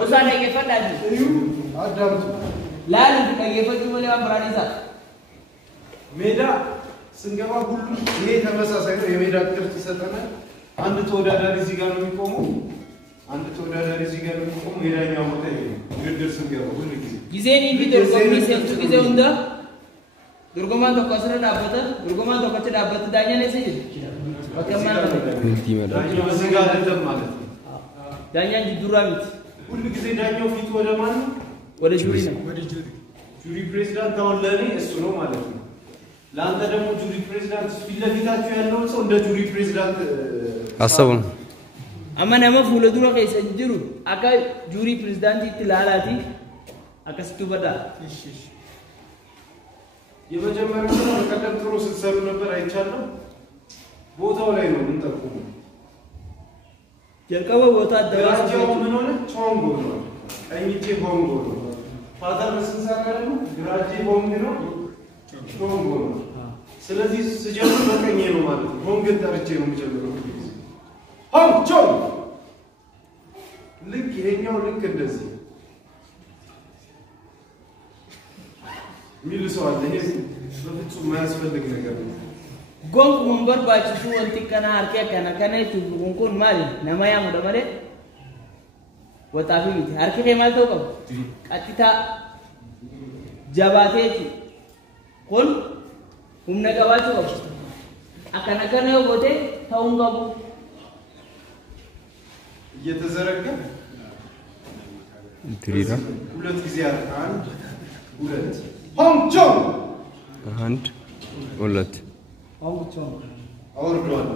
وصلنا كيف تدري؟ لا لا كيف تقول يا برانيسا؟ ميدا سنجابا كله هي كمسا سكر يميدا كرت ستنا عند تودا داري زيجانو ميكومو عند تودا داري زيجانو ميكومو ميدا يوم تاني يقدر سنجابا كله كذي. كذي في دركومي سيمتو كذي وندا دركومان تو كسر دابتا دركومان تو كسر دابتا دانيا نسيج. وكمان دانيا زيجانو تم مالت. دانيا جدوراميت. كل كذي دانيا في تودا مان. ولا جورينا. جوري بريزيدنت تاون لاني اسمه مالت. لأن هذا مو جوري بريزيدنت فيلا فيتا تيانو سو ده جوري بريزيدنت أصلاً أما نما فولادورا كيس أجرو أكا جوري بريزيدنت تلالاتي أكا ستوبدا يبغى مرة كتب تروس السر نبر أيشانو بوتا ولا ينو من تكون جركوا بوتا دواس جاو منونه چونغو أينيتي هونغو فادر مسنسا كارنو جراجي هونغو چونغو سلازي سجانو بكنينو مالو هونغ تارچه نو مجمرو هونغ چونغ لك يهنيو لك እንደዚህ ሚሉ ሰው አለ ይሄ በፍጹም ማያስፈልግ ነገር ነው ጎንኩ መንበር ባጭሱ ወንቲ ከና አርከ ከና ከነቱ ጎንኩን ማል ነማያ ሙደመረ ወጣፊ ሚት አርከ ከማልተው ቀው ቀጥታ ጀባቴቲ ኮን humna gabaatu akana kana yobote taungabu እየተዘረጋ ትሪራ ሁለት ጊዜ አንድ ሁለት ሆንቾን አንድ ሁለት ሆንቾን አውርዷል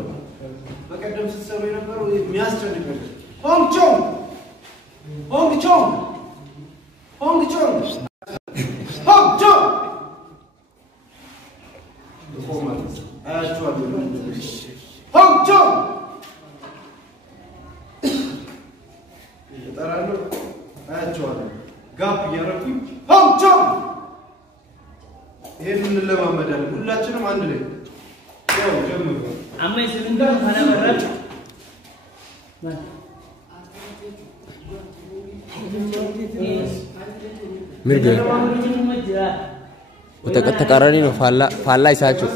በቀደም ስትሰሩ የነበረው የሚያስጨንቅ ነገር ሆንቾን ሆንቾን ሆንቾን ሆንቾን ሆንቾን እየጠራለሁ አያቸዋለሁ ጋፕ እያረኩኝ ሆንቾን ይሄንን እንለማመዳለን ሁላችንም አንድ ላይ ያው ጀምሩ አማይ ስለንጋ ፈናበራች ምርገ ወተቀተቀራኒ ነው ፋላ ይሳችሁ